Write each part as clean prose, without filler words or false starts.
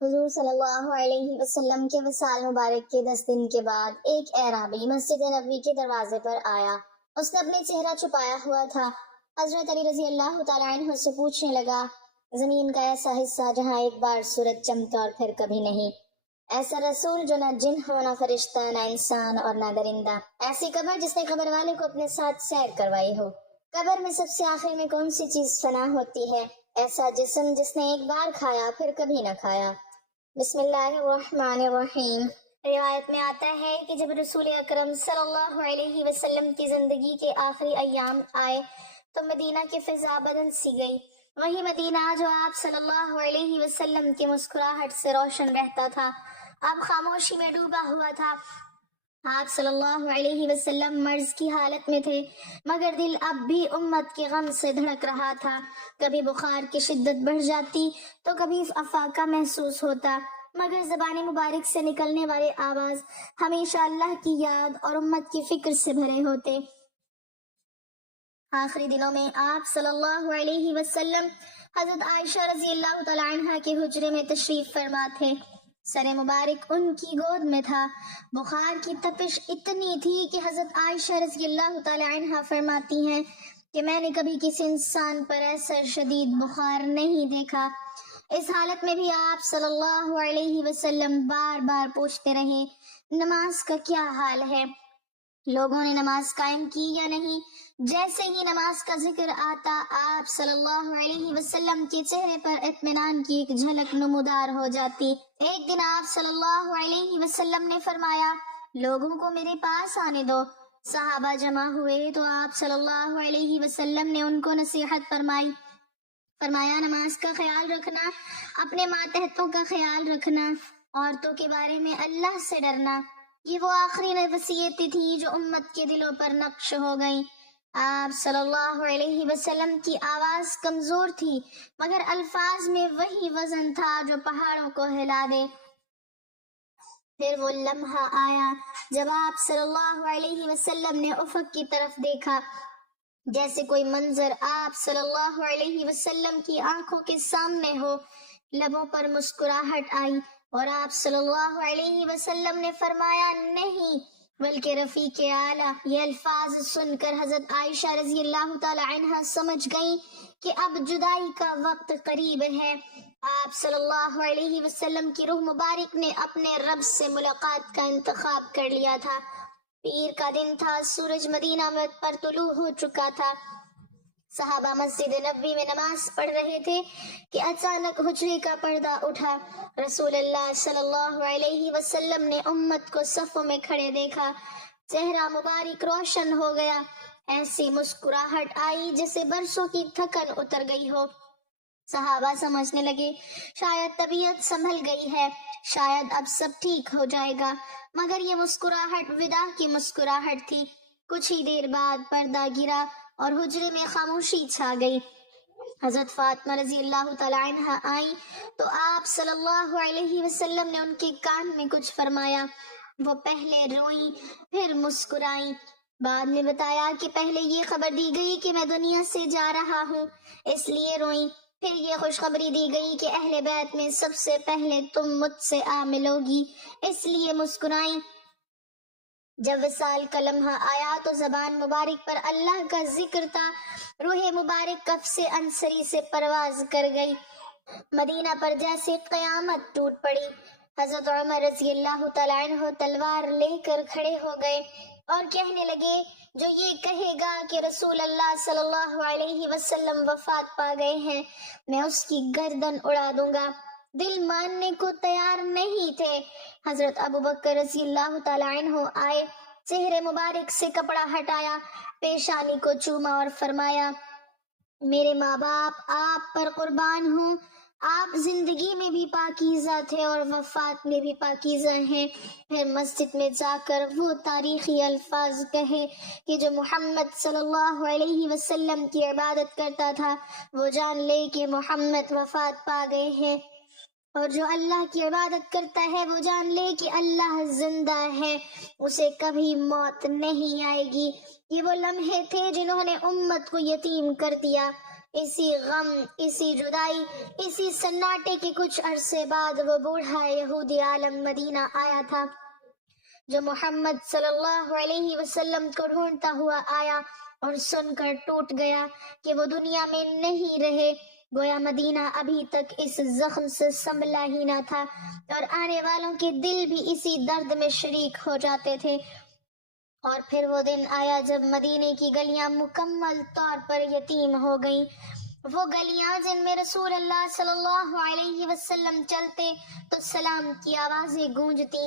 حضور صلی اللہ علیہ وسلم کے وصال مبارک کے 10 دن کے بعد ایک اعرابی مسجد نبوی کے دروازے پر آیا۔ اس نے اپنے چہرہ چھپایا ہوا تھا۔ حضرت علی رضی اللہ تعالیٰ عنہ سے پوچھنے لگا، زمین کا ایسا حصہ جہاں ایک بار سورج چمکا اور پھر کبھی نہیں، ایسا رسول جو نہ جن ہو نہ فرشتہ نہ انسان اور نہ درندہ، ایسی قبر جس نے قبر والے کو اپنے ساتھ سیر کروائی ہو، قبر میں سب سے آخر میں کون سی چیز فنا ہوتی ہے، ایسا جسم جس نے ایک بار کھایا پھر کبھی نہ کھایا۔ بسم اللہ الرحمن الرحیم۔ روایت میں آتا ہے کہ جب رسول اکرم صلی اللہ علیہ وسلم کی زندگی کے آخری ایام آئے تو مدینہ کی فضا بدل سی گئی۔ وہی مدینہ جو آپ صلی اللہ علیہ وسلم کی مسکراہٹ سے روشن رہتا تھا اب خاموشی میں ڈوبا ہوا تھا۔ آپ صلی اللہ علیہ وسلم مرض کی حالت میں تھے مگر دل اب بھی امت کے غم سے دھڑک رہا تھا۔ کبھی بخار کی شدت بڑھ جاتی تو کبھی افاقہ محسوس ہوتا، مگر زبان مبارک سے نکلنے والے آواز ہمیشہ اللہ کی یاد اور امت کی فکر سے بھرے ہوتے۔ آخری دنوں میں آپ صلی اللہ علیہ وسلم حضرت عائشہ رضی اللہ تعالیٰ عنہ کے حجرے میں تشریف فرما تھے۔ سر مبارک ان کی گود میں تھا۔ بخار کی تپش اتنی تھی کہ حضرت عائشہ رضی اللہ تعالیٰ عنہ فرماتی ہیں کہ میں نے کبھی کسی انسان پر ایسا شدید بخار نہیں دیکھا۔ اس حالت میں بھی آپ صلی اللہ علیہ وسلم بار بار پوچھتے رہے، نماز کا کیا حال ہے؟ لوگوں نے نماز قائم کی یا نہیں؟ جیسے ہی نماز کا ذکر آتا آپ صلی اللہ علیہ وسلم کے چہرے پر اطمینان کی ایک جھلک نمودار ہو جاتی۔ ایک دن آپ صلی اللہ علیہ وسلم نے فرمایا، لوگوں کو میرے پاس آنے دو۔ صحابہ جمع ہوئے تو آپ صلی اللہ علیہ وسلم نے ان کو نصیحت فرمایا نماز کا خیال رکھنا، اپنے ماتحتوں کا خیال رکھنا، عورتوں کے بارے میں اللہ سے ڈرنا۔ یہ وہ آخری وصیتیں تھیں جو امت کے دلوں پر نقش ہو گئیں۔ آپ صلی اللہ علیہ وسلم کی آواز کمزور تھی مگر الفاظ میں وہی وزن تھا جو پہاڑوں کو ہلا دے۔ پھر وہ لمحہ آیا جب آپ صلی اللہ علیہ وسلم نے افق کی طرف دیکھا، جیسے کوئی منظر آپ صلی اللہ علیہ وسلم کی آنکھوں کے سامنے ہو۔ لبوں پر مسکراہٹ آئی اور آپ صلی اللہ علیہ وسلم نے فرمایا، نہیں بلکہ رفیق اعلیٰ۔ یہ الفاظ سن کر حضرت عائشہ رضی اللہ تعالی عنہ سمجھ گئیں کہ اب جدائی کا وقت قریب ہے۔ آپ صلی اللہ علیہ وسلم کی روح مبارک نے اپنے رب سے ملاقات کا انتخاب کر لیا تھا۔ پیر کا دن تھا، سورج مدینہ میں پر طلوع ہو چکا تھا۔ صحابہ مسجد نبوی میں نماز پڑھ رہے تھے کہ اچانک حجرے کا پردہ اٹھا۔ رسول اللہ صلی اللہ علیہ وسلم نے امت کو صفوں میں کھڑے دیکھا۔ چہرہ مبارک روشن ہو گیا، ایسی مسکراہٹ آئی جیسے برسوں کی تھکن اتر گئی ہو۔ صحابہ سمجھنے لگے شاید طبیعت سنبھل گئی ہے، شاید اب سب ٹھیک ہو جائے گا، مگر یہ مسکراہٹ وداع کی مسکراہٹ تھی۔ کچھ ہی دیر بعد پردہ گرا اور حجرے میں خاموشی چھا گئی۔ حضرت فاطمہ رضی اللہ تعالی عنہ آئیں تو آپ صلی اللہ علیہ وسلم نے ان کے کان میں کچھ فرمایا۔ وہ پہلے روئیں پھر مسکرائیں۔ بعد میں بتایا کہ پہلے یہ خبر دی گئی کہ میں دنیا سے جا رہا ہوں، اس لیے روئیں۔ پھر یہ خوشخبری دی گئی کہ اہل بیت میں سب سے پہلے تم مجھ سے ملوگی، اس لیے مسکرائیں۔ جب وصال کا لمحہ آیا تو زبان مبارک پر اللہ کا ذکر تھا۔ روح مبارک قفس انصری سے پرواز کر گئی۔ مدینہ پر جیسے قیامت ٹوٹ پڑی۔ حضرت عمر رضی اللہ تعالیٰ عنہ تلوار لے کر کھڑے ہو گئے اور کہنے لگے، جو یہ کہے گا کہ رسول اللہ صلی اللہ علیہ وسلم وفات پا گئے ہیں، میں اس کی گردن اڑا دوں گا۔ دل ماننے کو تیار نہیں تھے۔ حضرت ابوبکر رضی اللہ تعالیٰ عنہ آئے، چہرے مبارک سے کپڑا ہٹایا، پیشانی کو چوما اور فرمایا، میرے ماں باپ آپ پر قربان ہوں، آپ زندگی میں بھی پاکیزہ تھے اور وفات میں بھی پاکیزہ ہیں۔ پھر مسجد میں جا کر وہ تاریخی الفاظ کہے کہ جو محمد صلی اللہ علیہ وسلم کی عبادت کرتا تھا وہ جان لے کہ محمد وفات پا گئے ہیں، اور جو اللہ کی عبادت کرتا ہے وہ جان لے کہ اللہ زندہ ہے، اسے کبھی موت نہیں آئے گی۔ یہ وہ لمحے تھے جنہوں نے امت کو یتیم کر دیا۔ اسی غم، اسی جدائی، اسی سناٹے کے کچھ عرصے بعد وہ بوڑھا یہودی عالم مدینہ آیا تھا جو محمد صلی اللہ علیہ وسلم کو ڈھونڈتا ہوا آیا اور سن کر ٹوٹ گیا کہ وہ دنیا میں نہیں رہے۔ گویا مدینہ ابھی تک اس زخم سے سنبھلا ہی نہ تھا اور آنے والوں کے دل بھی اسی درد میں شریک ہو جاتے تھے۔ اور پھر وہ دن آیا جب مدینے کی گلیاں مکمل طور پر یتیم ہو گئیں، وہ گلیاں جن میں رسول اللہ صلی اللہ علیہ وسلم چلتے تو سلام کی آوازیں گونجتی،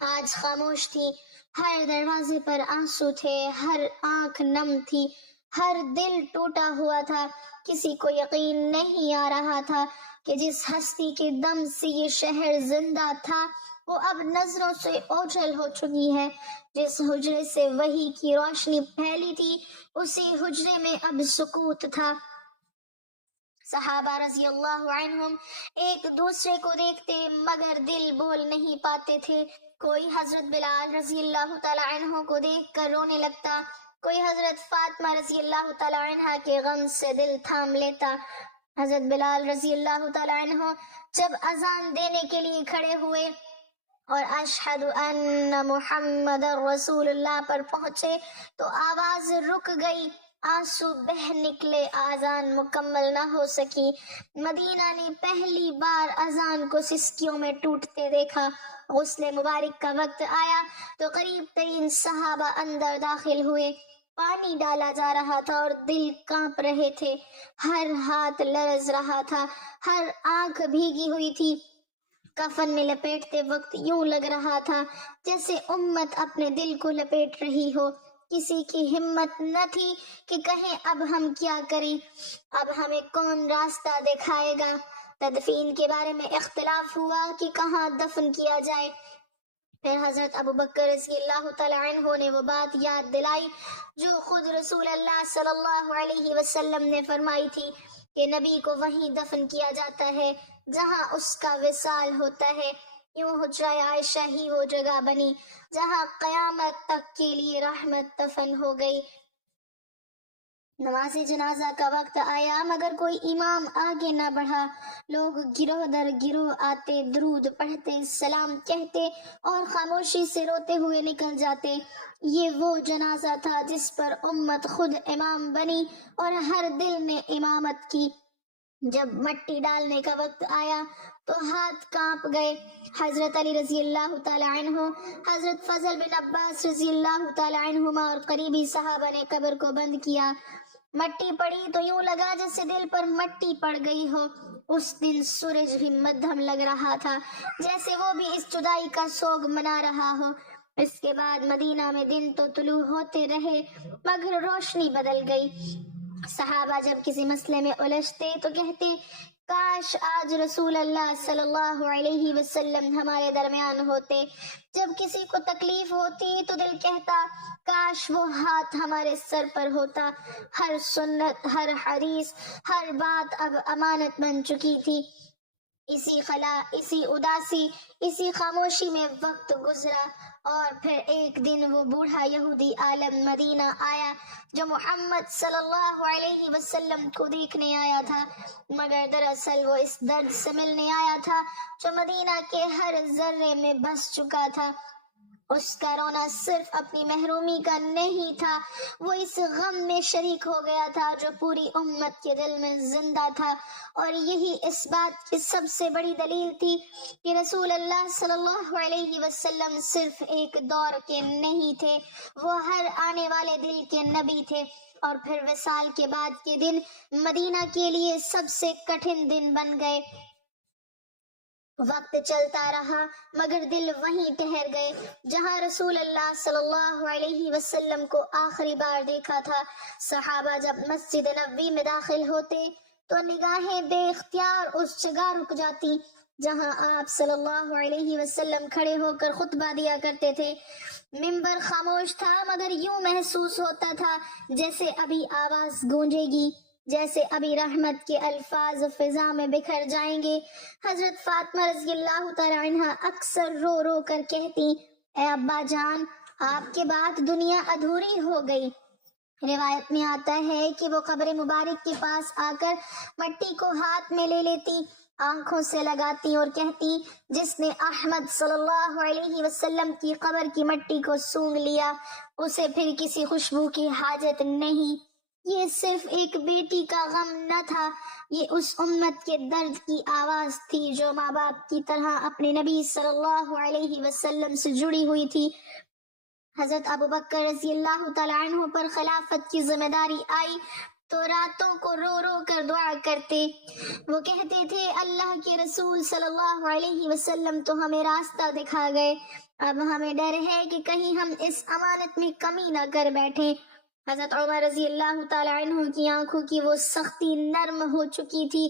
آج خاموش تھی۔ ہر دروازے پر آنسو تھے، ہر آنکھ نم تھی، ہر دل ٹوٹا ہوا تھا۔ کسی کو یقین نہیں آ رہا تھا کہ جس ہستی کے دم سے یہ شہر زندہ تھا وہ اب نظروں سے اوجھل ہو چکی ہے۔ جس حجرے سے وحی کی روشنی پھیلی تھی اسی حجرے میں اب سکوت تھا۔ صحابہ رضی اللہ عنہم ایک دوسرے کو دیکھتے مگر دل بول نہیں پاتے تھے۔ کوئی حضرت بلال رضی اللہ تعالی عنہ کو دیکھ کر رونے لگتا، کوئی حضرت فاطمہ رضی اللہ تعالی عنہ کے غم سے دل تھام لیتا۔ حضرت بلال رضی اللہ تعالی عنہ جب اذان دینے کے لیے کھڑے ہوئے اور اشہد ان محمد رسول اللہ پر پہنچے تو آواز رک گئی، آنسو بہہ نکلے، اذان مکمل نہ ہو سکی۔ مدینہ نے پہلی بار اذان کو سسکیوں میں ٹوٹتے دیکھا۔ غسل مبارک کا وقت آیا تو قریب ترین صحابہ اندر داخل ہوئے۔ پانی ڈالا جا رہا تھا اور دل کانپ رہے تھے، ہر ہاتھ لرز رہا تھا، ہر آنکھ بھیگی ہوئی تھی۔ کفن میں لپیٹتے وقت یوں لگ رہا تھا جیسے امت اپنے دل کو لپیٹ رہی ہو۔ کسی کی ہمت نہ تھی کہ کہیں اب ہم کیا کریں، اب ہمیں کون راستہ دکھائے گا۔ تدفین کے بارے میں اختلاف ہوا کہ کہاں دفن کیا جائے۔ پھر حضرت ابوبکر رضی اللہ تعالی عنہ نے وہ بات یاد دلائی جو خود رسول اللہ صلی اللہ علیہ وسلم نے فرمائی تھی کہ نبی کو وہیں دفن کیا جاتا ہے جہاں اس کا وصال ہوتا ہے۔ یوں حجرہ عائشہ ہی وہ جگہ بنی جہاں قیامت تک کے لیے رحمت دفن ہو گئی۔ نماز جنازہ کا وقت آیا مگر کوئی امام آگے نہ بڑھا۔ لوگ گروہ در گروہ آتے، درود پڑھتے، سلام کہتے اور خاموشی سے روتے ہوئے نکل جاتے۔ یہ وہ جنازہ تھا جس پر امت خود امام بنی اور ہر دل نے امامت کی۔ جب مٹی ڈالنے کا وقت آیا تو ہاتھ کانپ گئے۔ حضرت علی رضی اللہ تعالی عنہ، حضرت فضل بن عباس رضی اللہ تعالی عنہما اور قریبی صحابہ نے قبر کو بند کیا۔ مٹی پڑی تو یوں لگا جیسے دل پر مٹی پڑ گئی ہو۔ اس دن سورج بھی مدھم لگ رہا تھا، جیسے وہ بھی اس جدائی کا سوگ منا رہا ہو۔ اس کے بعد مدینہ میں دن تو طلوع ہوتے رہے مگر روشنی بدل گئی۔ صحابہ جب کسی مسئلے میں الجھتے تو کہتے کاش آج رسول اللہ صلی اللہ علیہ وسلم ہمارے درمیان ہوتے۔ جب کسی کو تکلیف ہوتی تو دل کہتا کاش وہ ہاتھ ہمارے سر پر ہوتا۔ ہر سنت، ہر حدیث، ہر بات اب امانت بن چکی تھی۔ اسی خلا، اسی اداسی، اسی خاموشی میں وقت گزرا اور پھر ایک دن وہ بوڑھا یہودی عالم مدینہ آیا جو محمد صلی اللہ علیہ وسلم کو دیکھنے آیا تھا، مگر دراصل وہ اس درد سے ملنے آیا تھا جو مدینہ کے ہر ذرے میں بس چکا تھا۔ اس کا رونا صرف اپنی محرومی کا نہیں تھا، وہ اس غم میں شریک ہو گیا تھا جو پوری امت کے دل میں زندہ تھا۔ اور یہی اس بات کی سب سے بڑی دلیل تھی کہ رسول اللہ صلی اللہ علیہ وسلم صرف ایک دور کے نہیں تھے، وہ ہر آنے والے دل کے نبی تھے۔ اور پھر وصال کے بعد کے دن مدینہ کے لیے سب سے کٹھن دن بن گئے۔ وقت چلتا رہا مگر دل وہیں ٹھہر گئے جہاں رسول اللہ صلی اللہ علیہ وسلم کو آخری بار دیکھا تھا۔ صحابہ جب مسجد نبوی میں داخل ہوتے تو نگاہیں بے اختیار اس جگہ رک جاتی جہاں آپ صلی اللہ علیہ وسلم کھڑے ہو کر خطبہ دیا کرتے تھے۔ منبر خاموش تھا مگر یوں محسوس ہوتا تھا جیسے ابھی آواز گونجے گی، جیسے ابھی رحمت کے الفاظ فضا میں بکھر جائیں گے۔ حضرت فاطمہ رضی اللہ تعالی عنہ اکثر رو رو کر کہتی اے ابا جان، آپ کے بعد دنیا ادھوری ہو گئی۔ روایت میں آتا ہے کہ وہ قبر مبارک کے پاس آ کر مٹی کو ہاتھ میں لے لیتی، آنکھوں سے لگاتی اور کہتی، جس نے احمد صلی اللہ علیہ وسلم کی قبر کی مٹی کو سونگھ لیا اسے پھر کسی خوشبو کی حاجت نہیں۔ یہ صرف ایک بیٹی کا غم نہ تھا، یہ اس امت کے درد کی آواز تھی جو ماں باپ کی طرح اپنے نبی صلی اللہ علیہ وسلم سے جڑی ہوئی تھی۔ حضرت ابو بکر رضی اللہ تعالیٰ عنہ پر خلافت کی ذمہ داری آئی تو راتوں کو رو رو کر دعا کرتے۔ وہ کہتے تھے، اللہ کے رسول صلی اللہ علیہ وسلم تو ہمیں راستہ دکھا گئے، اب ہمیں ڈر ہے کہ کہیں ہم اس امانت میں کمی نہ کر بیٹھیں۔ حضرت عمر رضی اللہ تعالیٰ عنہ کی آنکھوں کی وہ سختی نرم ہو چکی تھی،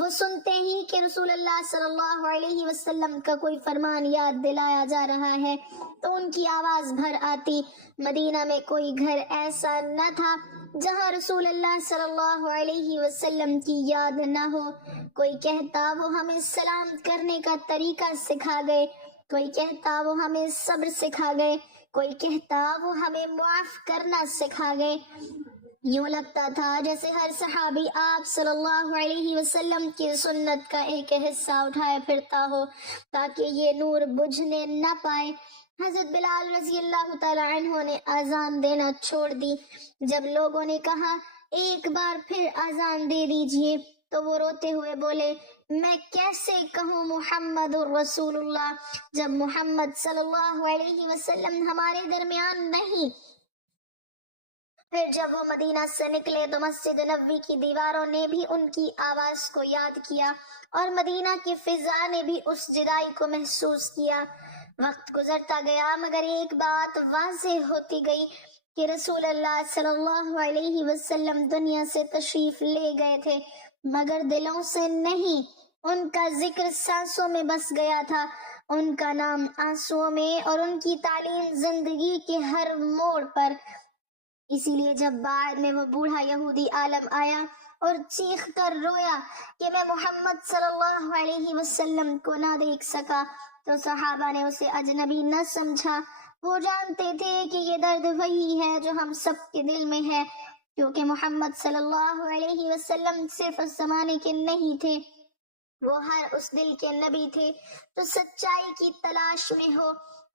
وہ سنتے ہی کہ رسول اللہ صلی اللہ علیہ وسلم کا کوئی فرمان یاد دلایا جا رہا ہے تو ان کی آواز بھر آتی۔ مدینہ میں کوئی گھر ایسا نہ تھا جہاں رسول اللہ صلی اللہ علیہ وسلم کی یاد نہ ہو۔ کوئی کہتا وہ ہمیں سلام کرنے کا طریقہ سکھا گئے، کوئی کہتا وہ ہمیں صبر سکھا گئے، کوئی کہتا وہ ہمیں معاف کرنا سکھا گئے۔ یوں لگتا تھا جیسے ہر صحابی آپ صلی اللہ علیہ وسلم کی سنت کا ایک حصہ اٹھائے پھرتا ہو تاکہ یہ نور بجھنے نہ پائے۔ حضرت بلال رضی اللہ تعالیٰ عنہ نے اذان دینا چھوڑ دی۔ جب لوگوں نے کہا ایک بار پھر اذان دے دیجئے تو وہ روتے ہوئے بولے، میں کیسے کہوں محمد الرسول اللہ جب محمد صلی اللہ علیہ وسلم ہمارے درمیان نہیں۔ پھر جب وہ مدینہ سے نکلے تو مسجد نبوی کی دیواروں نے بھی ان کی آواز کو یاد کیا اور مدینہ کی فضا نے بھی اس جدائی کو محسوس کیا۔ وقت گزرتا گیا مگر ایک بات واضح ہوتی گئی کہ رسول اللہ صلی اللہ علیہ وسلم دنیا سے تشریف لے گئے تھے مگر دلوں سے نہیں۔ ان کا ذکر سانسوں میں بس گیا تھا، ان کا نام آنسوؤں میں اور ان کی تعلیم زندگی کے ہر موڑ پر۔ اسی لیے جب بعد میں وہ بوڑھا یہودی عالم آیا اور چیخ کر رویا کہ میں محمد صلی اللہ علیہ وسلم کو نہ دیکھ سکا تو صحابہ نے اسے اجنبی نہ سمجھا۔ وہ جانتے تھے کہ یہ درد وہی ہے جو ہم سب کے دل میں ہے، کیونکہ محمد صلی اللہ علیہ وسلم صرف اس زمانے کے نہیں تھے، وہ ہر اس دل کے نبی تھے جو سچائی کی تلاش میں ہو،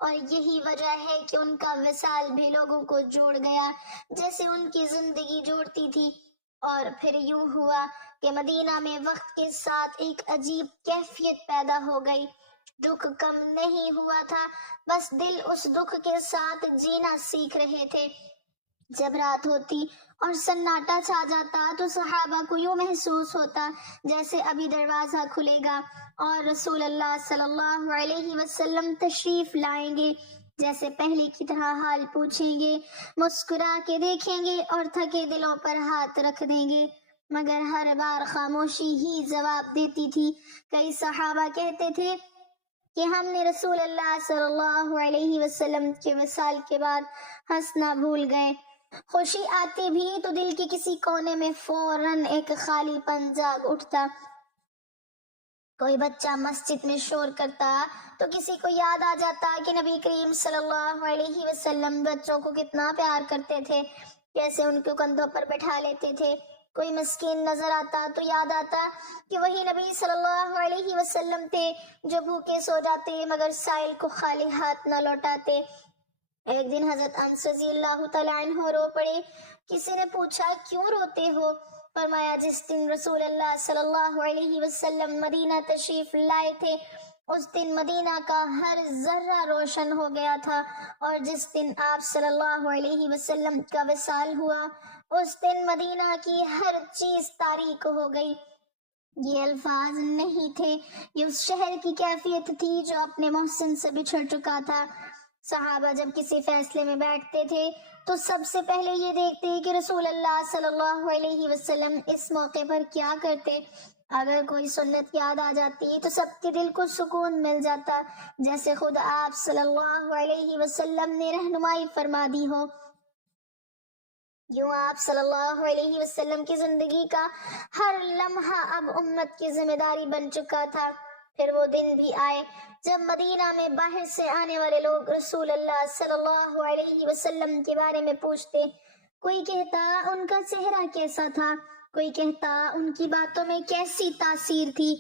اور یہی وجہ ہے کہ ان کا وصال بھی لوگوں کو جوڑ گیا جیسے ان کی زندگی جوڑتی تھی۔ اور پھر یوں ہوا کہ مدینہ میں وقت کے ساتھ ایک عجیب کیفیت پیدا ہو گئی۔ دکھ کم نہیں ہوا تھا، بس دل اس دکھ کے ساتھ جینا سیکھ رہے تھے۔ جب رات ہوتی اور سناٹا چھا جاتا تو صحابہ کو یوں محسوس ہوتا جیسے ابھی دروازہ کھلے گا اور رسول اللہ صلی اللہ علیہ وسلم تشریف لائیں گے، جیسے پہلے کی طرح حال پوچھیں گے، مسکرا کے دیکھیں گے اور تھکے دلوں پر ہاتھ رکھ دیں گے، مگر ہر بار خاموشی ہی جواب دیتی تھی۔ کئی صحابہ کہتے تھے کہ ہم نے رسول اللہ صلی اللہ علیہ وسلم کے وصال کے بعد ہنسنا بھول گئے۔ خوشی آتی بھی تو دل کے کسی کونے میں فوراً ایک خالی پن جاگ اٹھتا۔ کوئی بچہ مسجد میں شور کرتا تو کسی کو یاد آ جاتا کہ نبی کریم صلی اللہ علیہ وسلم بچوں کو کتنا پیار کرتے تھے، کیسے ان کو کندھوں پر بٹھا لیتے تھے۔ کوئی مسکین نظر آتا تو یاد آتا کہ وہی نبی صلی اللہ علیہ وسلم تھے جو بھوکے سو جاتے مگر سائل کو خالی ہاتھ نہ لوٹاتے۔ ایک دن حضرت انس رضی اللہ تعالیٰ عنہ رو پڑے۔ کسی نے پوچھا کیوں روتے ہو؟ فرمایا جس دن رسول اللہ صلی اللہ علیہ وسلم مدینہ تشریف لائے تھے اس دن مدینہ کا ہر ذرہ روشن ہو گیا تھا، اور جس دن آپ صلی اللہ علیہ وسلم کا وصال ہوا اس دن مدینہ کی ہر چیز تاریک ہو گئی۔ یہ الفاظ نہیں تھے، یہ اس شہر کی کیفیت تھی جو اپنے محسن سے بچھڑ چکا تھا۔ صحابہ جب کسی فیصلے میں بیٹھتے تھے تو سب سے پہلے یہ دیکھتے کہ رسول اللہ صلی اللہ علیہ وسلم اس موقع پر کیا کرتے۔ اگر کوئی سنت یاد آ جاتی تو سب کے دل کو سکون مل جاتا، جیسے خود آپ صلی اللہ علیہ وسلم نے رہنمائی فرما دی ہو۔ یوں آپ صلی اللہ علیہ وسلم کی زندگی کا ہر لمحہ اب امت کی ذمہ داری بن چکا تھا۔ پھر وہ دن بھی آئے جب مدینہ میں باہر سے آنے والے لوگ رسول اللہ صلی اللہ علیہ وسلم کے بارے میں پوچھتے، کوئی کہتا ان کا چہرہ کیسا تھا، کوئی کہتا ان کی باتوں میں کیسی تاثیر تھی۔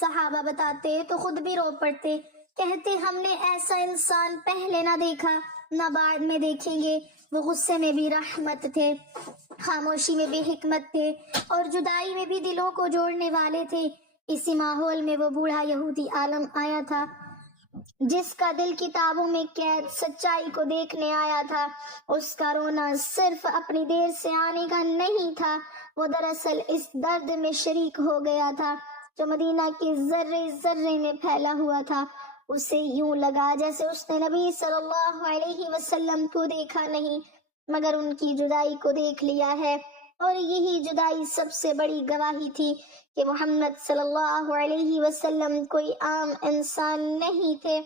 صحابہ بتاتے تو خود بھی رو پڑتے، کہتے ہم نے ایسا انسان پہلے نہ دیکھا نہ بعد میں دیکھیں گے۔ وہ غصے میں بھی رحمت تھے، خاموشی میں بھی حکمت تھے، اور جدائی میں بھی دلوں کو جوڑنے والے تھے۔ اسی ماحول میں وہ بوڑھا یہودی عالم آیا تھا جس کا دل کتابوں میں قید سچائی کو دیکھنے آیا تھا۔ اس کا رونا صرف اپنی دیر سے آنے کا نہیں تھا، وہ دراصل اس درد میں شریک ہو گیا تھا جو مدینہ کے ذرے ذرے میں پھیلا ہوا تھا۔ اسے یوں لگا جیسے اس نے نبی صلی اللہ علیہ وسلم کو دیکھا نہیں مگر ان کی جدائی کو دیکھ لیا ہے، اور یہی جدائی سب سے بڑی گواہی تھی کہ محمد صلی اللہ علیہ وسلم کوئی عام انسان نہیں تھے۔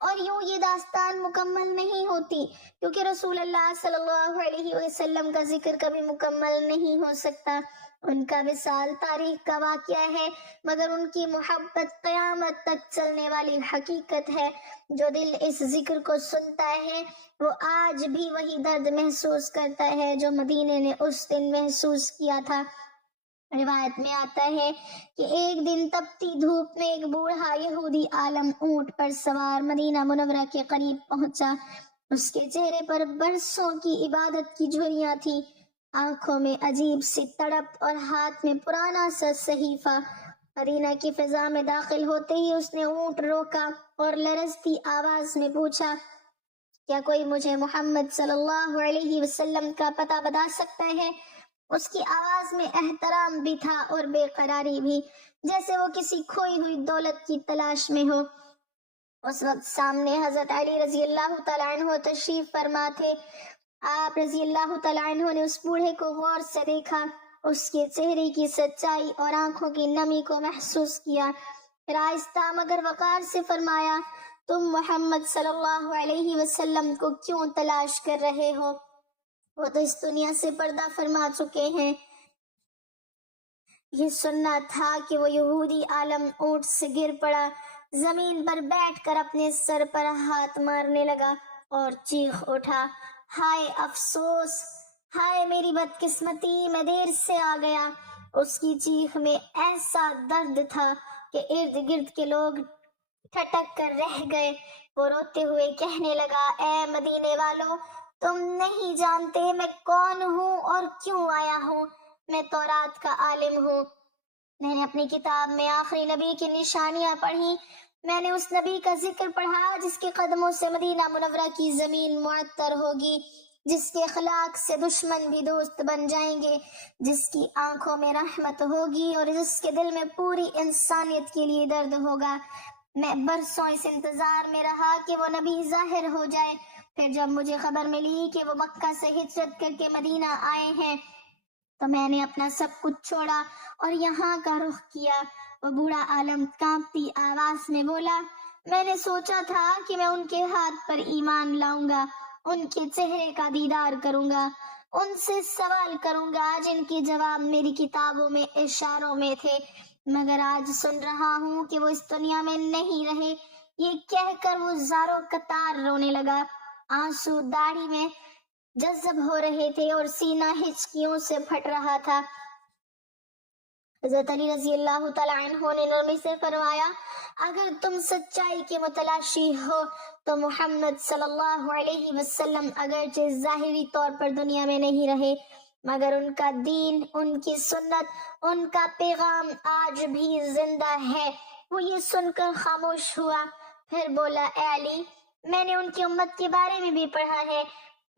اور یوں یہ داستان مکمل نہیں ہوتی، کیونکہ رسول اللہ صلی اللہ علیہ وسلم کا ذکر کبھی مکمل نہیں ہو سکتا۔ ان کا وصال تاریخ کا واقعہ ہے، مگر ان کی محبت قیامت تک چلنے والی حقیقت ہے۔ جو دل اس ذکر کو سنتا ہے وہ آج بھی وہی درد محسوس کرتا ہے جو مدینے نے اس دن محسوس کیا تھا۔ روایت میں آتا ہے کہ ایک دن تپتی دھوپ میں ایک بوڑھا یہودی عالم اونٹ پر سوار مدینہ منورہ کے قریب پہنچا۔ اس کے چہرے پر برسوں کی عبادت کی جھریاں تھی، آنکھوں میں عجیب سی تڑپ اور ہاتھ میں پرانا سا صحیفہ۔ مدینہ کی فضا میں داخل ہوتے ہی اس نے اونٹ روکا اور لرزتی آواز میں پوچھا، کیا کوئی مجھے محمد صلی اللہ علیہ وسلم کا پتہ بتا سکتا ہے؟ اس کی آواز میں احترام بھی تھا اور بے قراری بھی، جیسے وہ کسی کھوئی ہوئی دولت کی تلاش میں ہو۔ اس وقت سامنے حضرت علی رضی اللہ تعالیٰ عنہ تشریف فرما تھے۔ آپ رضی اللہ تعالیٰ عنہ نے اس بوڑھے کو غور سے دیکھا، اس کے چہرے کی سچائی اور آنکھوں کی نمی کو محسوس کیا، پھر آہستہ مگر وقار سے فرمایا، تم محمد صلی اللہ علیہ وسلم کو کیوں تلاش کر رہے ہو؟ وہ تو اس دنیا سے پردہ فرما چکے ہیں۔ یہ سننا تھا کہ وہ یہودی عالم اونٹ سے گر پڑا، زمین پر بیٹھ کر اپنے سر پر ہاتھ مارنے لگا اور چیخ اٹھا، ہائے افسوس، ہائے میری بدقسمتی، میں دیر سے آ گیا۔ اس کی چیخ میں ایسا درد تھا کہ ارد گرد کے لوگ ٹھٹک کر رہ گئے۔ وہ روتے ہوئے کہنے لگا، اے مدینے والو، تم نہیں جانتے میں کون ہوں اور کیوں آیا ہوں۔ میں تورات کا عالم ہوں، میں نے اپنی کتاب میں آخری نبی کی نشانیاں پڑھی، میں نے اس نبی کا ذکر پڑھا جس کے قدموں سے مدینہ منورہ کی زمین معطر ہوگی، جس کے اخلاق سے دشمن بھی دوست بن جائیں گے، جس کی آنکھوں میں رحمت ہوگی اور جس کے دل میں پوری انسانیت کے لیے درد ہوگا۔ میں برسوں اس انتظار میں رہا کہ وہ نبی ظاہر ہو جائے، پھر جب مجھے خبر ملی کہ وہ مکہ سے ہجرت کر کے مدینہ آئے ہیں تو میں نے اپنا سب کچھ چھوڑا اور یہاں کا رخ کیا۔ وہ بوڑھا عالم کانپتی آواز میں بولا، میں نے سوچا تھا کہ میں ان کے ہاتھ پر ایمان لاؤں گا، ان کے چہرے کا دیدار کروں گا، ان سے سوال کروں گا جن کے جواب میری کتابوں میں اشاروں میں تھے، مگر آج سن رہا ہوں کہ وہ اس دنیا میں نہیں رہے۔ یہ کہہ کر وہ زاروں قطار رونے لگا، آنسو داڑھی میں جذب ہو رہے تھے اور سینہ ہچکیوں سے پھٹ رہا تھا۔ حضرت علی رضی اللہ تعالیٰ عنہ نے نرمی سے فرمایا، اگر تم سچائی کے متلاشی ہو تو محمد صلی اللہ علیہ وسلم اگرچہ ظاہری طور پر دنیا میں نہیں رہے مگر ان کا دین، ان کی سنت، ان کا پیغام آج بھی زندہ ہے۔ وہ یہ سن کر خاموش ہوا، پھر بولا، اے علی، میں نے ان کی امت کے بارے میں بھی پڑھا ہے،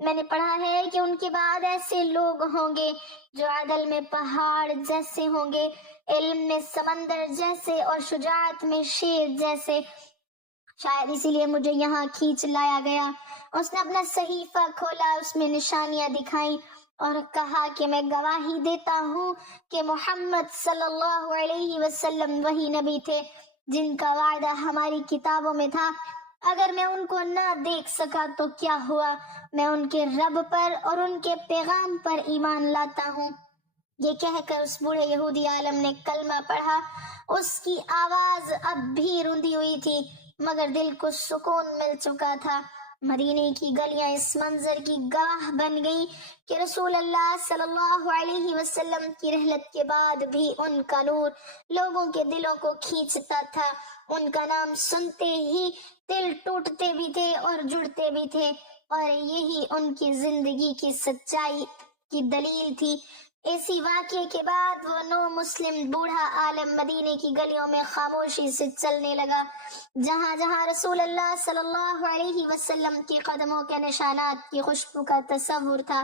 میں نے پڑھا ہے کہ ان کے بعد ایسے لوگ ہوں گے جو عدل میں پہاڑ جیسے ہوں گے، علم میں سمندر جیسے اور شجاعت میں شیر جیسے، شاید اسی لیے مجھے یہاں کھینچ لایا گیا۔ اس نے اپنا صحیفہ کھولا، اس میں نشانیاں دکھائیں اور کہا کہ میں گواہی دیتا ہوں کہ محمد صلی اللہ علیہ وسلم وہی نبی تھے جن کا وعدہ ہماری کتابوں میں تھا۔ اگر میں ان کو نہ دیکھ سکا تو کیا ہوا، میں ان کے رب پر اور ان کے پیغام پر ایمان لاتا ہوں۔ یہ کہہ کر اس بوڑھے یہودی عالم نے کلمہ پڑھا۔ اس کی آواز اب بھی روندی ہوئی تھی مگر دل کو سکون مل چکا تھا۔ مدینے کی گلیاں اس منظر کی گواہ بن گئیں کہ رسول اللہ صلی اللہ علیہ وسلم کی رحلت کے بعد بھی ان کا نور لوگوں کے دلوں کو کھینچتا تھا۔ ان کا نام سنتے ہی دل ٹوٹتے بھی تھے اور جڑتے بھی تھے، اور یہی ان کی زندگی کی سچائی کی دلیل تھی۔ اسی واقعے کے بعد وہ نو مسلم بوڑھا عالم مدینے کی گلیوں میں خاموشی سے چلنے لگا۔ جہاں جہاں رسول اللہ صلی اللہ علیہ وسلم کی قدموں کے نشانات کی خوشبو کا تصور تھا،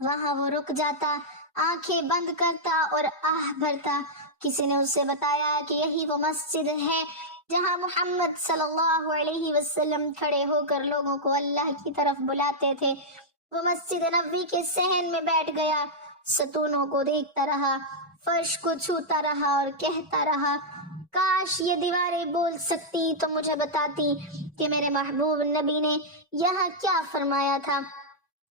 وہاں وہ رک جاتا، آنکھیں بند کرتا اور آہ بھرتا۔ کسی نے اسے بتایا کہ یہی وہ مسجد ہے جہاں محمد صلی اللہ علیہ وسلم کھڑے ہو کر لوگوں کو اللہ کی طرف بلاتے تھے۔ وہ مسجد نبوی کے صحن میں بیٹھ گیا، ستونوں کو دیکھتا رہا، فرش کو چھوتا رہا اور کہتا رہا، کاش یہ دیواریں بول سکتی تو مجھے بتاتی کہ میرے محبوب نبی نے یہاں کیا فرمایا تھا،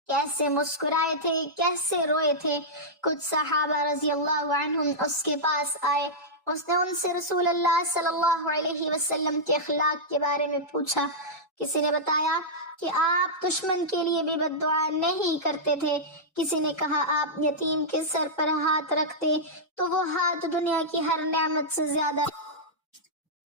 کیسے مسکرائے تھے، کیسے روئے تھے۔ کچھ صحابہ رضی اللہ عنہم اس کے پاس آئے۔ اس نے ان سے رسول اللہ صلی اللہ علیہ وسلم کے اخلاق کے بارے میں پوچھا۔ کسی نے بتایا کہ آپ دشمن کے لیے بھی بد دعا نہیں کرتے تھے۔ کسی نے کہا آپ یتیم کے سر پر ہاتھ رکھتے تو وہ ہاتھ دنیا کی ہر نعمت سے زیادہ۔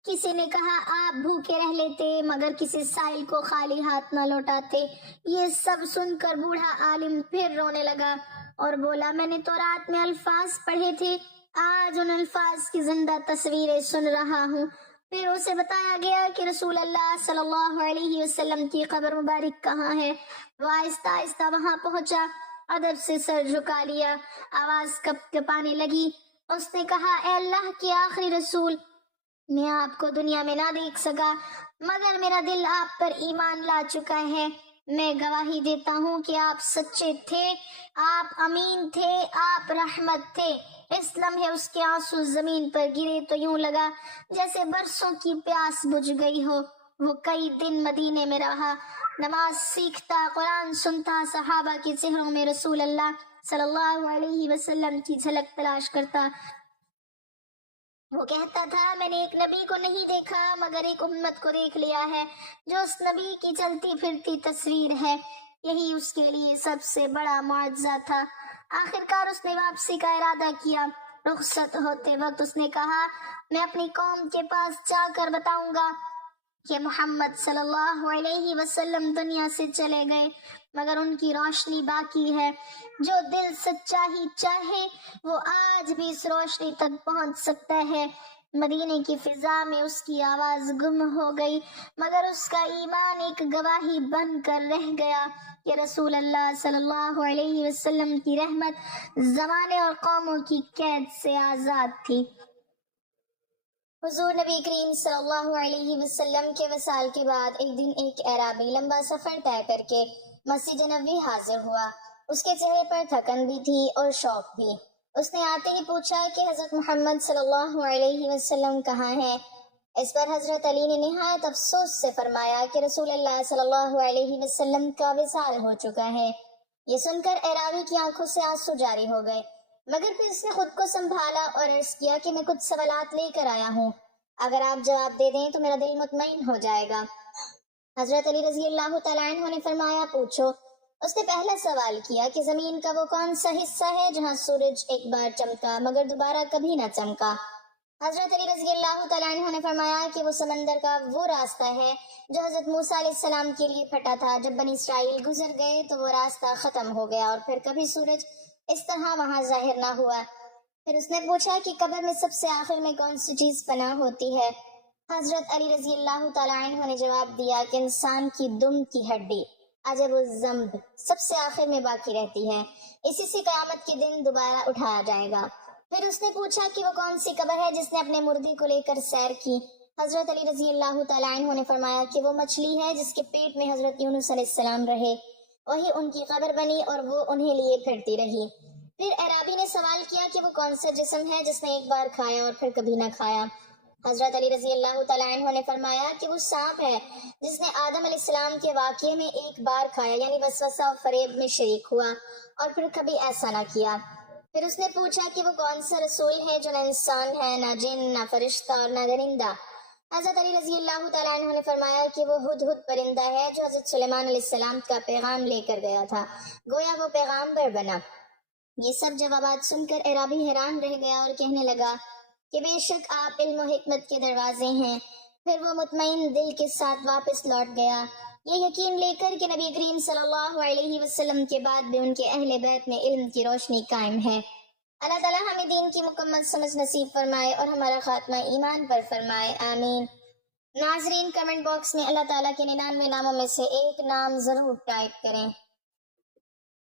کسی نے کہا آپ بھوکے رہ لیتے مگر کسی سائل کو خالی ہاتھ نہ لوٹاتے۔ یہ سب سن کر بوڑھا عالم پھر رونے لگا اور بولا، میں نے تو رات میں الفاظ پڑھے تھے، آج ان الفاظ کی زندہ تصویریں سن رہا ہوں۔ پھر اسے بتایا گیا کہ رسول اللہ صلی اللہ علیہ وسلم کی قبر مبارک کہاں ہے۔ وہ آہستہ آہستہ وہاں پہنچا، ادب سے سر جھکا لیا، آواز کپ کپانے لگی۔ اس نے کہا، اے اللہ کے آخری رسول، میں آپ کو دنیا میں نہ دیکھ سکا مگر میرا دل آپ پر ایمان لا چکا ہے۔ میں گواہی دیتا ہوں کہ آپ سچے تھے، آپ امین تھے، آپ رحمت تھے۔ اس لمحے اس کے آنسو زمین پر گرے تو یوں لگا جیسے برسوں کی پیاس بجھ گئی ہو۔ وہ کئی دن مدینے میں رہا، نماز سیکھتا، قرآن سنتا، صحابہ کے چہروں میں رسول اللہ صلی اللہ علیہ وسلم کی جھلک تلاش کرتا۔ وہ کہتا تھا، میں نے ایک نبی کو نہیں دیکھا مگر ایک امت کو دیکھ لیا ہے جو اس نبی کی چلتی پھرتی تصویر ہے۔ یہی اس کے لیے سب سے بڑا معجزہ تھا۔ آخرکار اس نے واپسی کا ارادہ کیا۔ رخصت ہوتے وقت اس نے کہا، میں اپنی قوم کے پاس جا کر بتاؤں گا کہ محمد صلی اللہ علیہ وسلم دنیا سے چلے گئے مگر ان کی روشنی باقی ہے۔ جو دل سچائی چاہے وہ آج بھی اس روشنی تک پہنچ سکتا ہے۔ مدینے کی فضا میں اس کی آواز گم ہو گئی مگر اس کا ایمان ایک گواہی بن کر رہ گیا کہ رسول اللہ صلی اللہ علیہ وسلم کی رحمت زمانے اور قوموں کی قید سے آزاد تھی۔ حضور نبی کریم صلی اللہ علیہ وسلم کے وصال کے بعد ایک دن ایک اعرابی لمبا سفر طے کر کے مسجد نبوی حاضر ہوا۔ اس کے چہرے پر تھکن بھی تھی اور شوق بھی۔ اس نے آتے ہی پوچھا کہ حضرت محمد صلی اللہ علیہ وسلم کہاں ہیں؟ اس پر حضرت علی نے نہایت افسوس سے فرمایا کہ رسول اللہ صلی اللہ علیہ وسلم کا وصال ہو چکا ہے۔ یہ سن کر اعرابی کی آنکھوں سے آنسو جاری ہو گئے مگر پھر اس نے خود کو سنبھالا اور عرض کیا کہ میں کچھ سوالات لے کر آیا ہوں، اگر آپ جواب دے دیں تو میرا دل مطمئن ہو جائے گا۔ حضرت علی رضی اللہ تعالیٰ عنہ نے فرمایا، پوچھو۔ اس نے پہلا سوال کیا کہ زمین کا وہ کون سا حصہ ہے جہاں سورج ایک بار چمکا مگر دوبارہ کبھی نہ چمکا؟ حضرت علی رضی اللہ تعالیٰ عنہ نے فرمایا کہ وہ سمندر کا وہ راستہ ہے جو حضرت موسیٰ علیہ السلام کے لیے پھٹا تھا۔ جب بنی اسرائیل گزر گئے تو وہ راستہ ختم ہو گیا اور پھر کبھی سورج اس طرح وہاں ظاہر نہ ہوا۔ پھر اس نے پوچھا کہ قبر میں سب سے آخر میں کون سی چیز پناہ ہوتی ہے؟ حضرت علی رضی اللہ تعالیٰ عنہ نے جواب دیا کہ انسان کی دم کی ہڈی عجب الذنب سب سے آخر میں باقی رہتی ہے، اسی سے قیامت کے دن دوبارہ اٹھایا جائے گا۔ پھر اس نے پوچھا کہ وہ کون سی قبر ہے جس نے اپنے مردے کو لے کر سیر کی؟ حضرت علی رضی اللہ تعالیٰ عنہ نے فرمایا کہ وہ مچھلی ہے جس کے پیٹ میں حضرت یونس علیہ السلام رہے، وہی ان کی قبر بنی اور وہ انہیں لیے پھرتی رہی۔ پھر اعرابی نے سوال کیا کہ وہ کون سا جسم ہے جس نے ایک بار کھایا اور پھر کبھی نہ کھایا؟ حضرت علی رضی اللہ تعالیٰ عنہ نے فرمایا کہ وہ سانپ ہے جس نے آدم علیہ السلام کے واقعے میں ایک بار کھایا، یعنی وسوسہ و فریب میں شریک ہوا اور پھر کبھی ایسا نہ کیا۔ پھر اس نے پوچھا کہ وہ کون سا رسول ہے جو نہ انسان ہے، نہ جن، نہ فرشتہ اور نہ درندہ؟ حضرت علی رضی اللہ تعالیٰ عنہ نے فرمایا کہ وہ ہدہد پرندہ ہے جو حضرت سلیمان علیہ السلام کا پیغام لے کر گیا تھا، گویا وہ پیغامبر بنا۔ یہ سب جوابات سن کر اعرابی حیران رہ گیا اور کہنے لگا کہ بے شک آپ علم و حکمت کے دروازے ہیں۔ پھر وہ مطمئن دل کے ساتھ واپس لوٹ گیا، یہ یقین لے کر کہ نبی کریم صلی اللہ علیہ وسلم کے بعد بھی ان کے اہل بیت میں علم کی روشنی قائم ہے۔ اللہ تعالیٰ ہمیں دین کی مکمل سمجھ نصیب فرمائے اور ہمارا خاتمہ ایمان پر فرمائے، آمین۔ ناظرین، کمنٹ باکس میں اللہ تعالیٰ کے 99 ناموں میں سے ایک نام ضرور ٹائپ کریں۔